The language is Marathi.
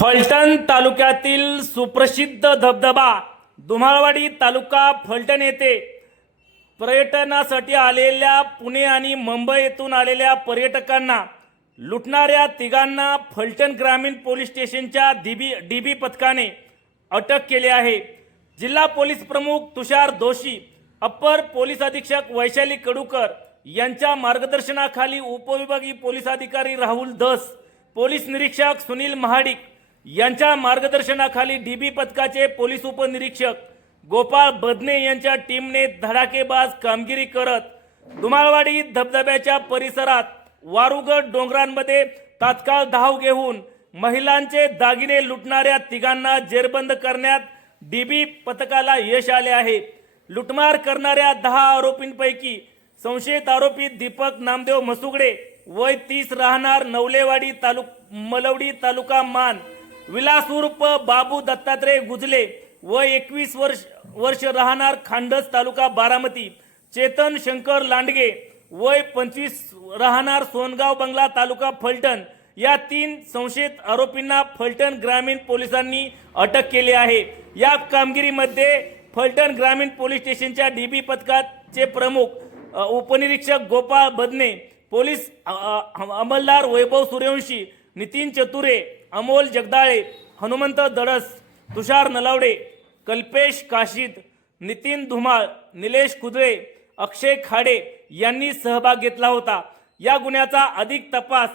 फलटण तालुक्यातील सुप्रसिद्ध धबधबा दुमाळवाडी तालुका फलटण येथे पर्यटनासाठी आलेल्या पुणे आणि मुंबई येथून आलेल्या पर्यटकांना लुटणाऱ्या तिघांना फलटण ग्रामीण पोलीस स्टेशनच्या डीबी डीबी पथकाने अटक केली आहे. जिल्हा पोलीस प्रमुख तुषार दोशी अप्पर पोलीस अधीक्षक वैशाली कडूकर यांच्या मार्गदर्शनाखाली उपविभागीय पोलीस अधिकारी राहुल धस पोलीस निरीक्षक सुनील महाडिक यांच्या मार्गदर्शनाखाली डीबी पथकाचे पोलीस उपनिरीक्षक गोपाळ बदने यांच्या टीमने धडाकेबाज कामगिरी करत धुमाळवाडी धबधब्याच्या परिसरात वारुगड डोंगरांमध्ये तात्काळ धाव घेऊन महिलांचे दागिने लुटणाऱ्या तिघांना जेरबंद करण्यात डीबी पथकाला यश आले आहे. लुटमार करणाऱ्या दहा आरोपींपैकी संशयित आरोपी दीपक नामदेव मसुगडे वय तीस राहणार नवलेवाडी तालुक मलवडी तालुका मान विलास उर्फ बाबू दत्तात्रय गुजले व एकवीस वर्ष वर्ष राहणार खांडस तालुका बारामती. चेतन शंकर लांडगे वय पंचवीस राहणार सोनगाव बंगला तालुका फलटण. या तीन संशयित आरोपींना फलटण ग्रामीण पोलिसांनी अटक केली आहे. या कामगिरीमध्ये फलटण ग्रामीण पोलीस स्टेशनच्या डी बी पथकाचे प्रमुख उपनिरीक्षक गोपाळ बदने पोलीस अंमलदार वैभव सूर्यवंशी नितीन चतुरे अमोल जगदाळे हनुमंत दडस तुषार नलावडे कल्पेश काशीद नितीन धुमाळ निलेश कुदळे अक्षय खाडे यांनी सहभाग घेतला होता. या गुन्ह्याचा अधिक तपास